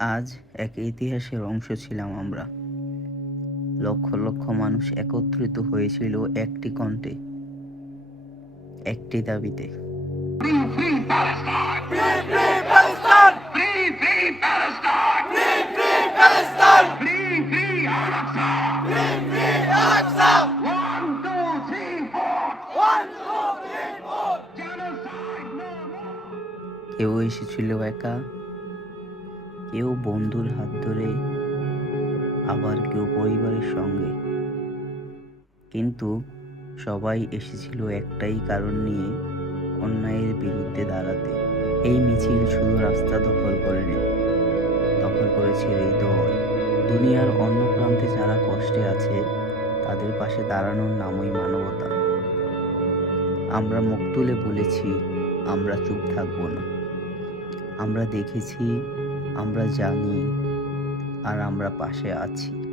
আজ এক ইতিহাসের অংশ ছিলাম আমরা। লক্ষ লক্ষ মানুষ একত্রিত হয়েছিল একটি কণ্ঠে, একটি দাবিতে। Free, free Palestine! Free, free Palestine! Free, free Palestine! Free, free Palestine! Free, free Al-Aqsa! Free, free Al-Aqsa! 1, 2, 3, 4! 1, 2, 3, 4! Genocide no more! কেউ এসেছিল একা, কেউ বন্ধুর হাত ধরে, আবার কেউ পরিবারের সঙ্গে। কিন্তু সবাই এসেছিল একটাই কারণ নিয়ে, অন্যায়ের বিরুদ্ধে দাঁড়াতে। এই মিছিল শুধু রাস্তা দখল করেনি, দখল করেছে হৃদয়। দুনিয়ার অন্য প্রান্তে যারা কষ্টে আছে, তাদের পাশে দাঁড়ানোর নামই মানবতা। আমরা মুখ তুলে বলেছি, আমরা চুপ থাকবো না। আমরা দেখেছি, আমরা জানি, আর আমরা পাশে আছি।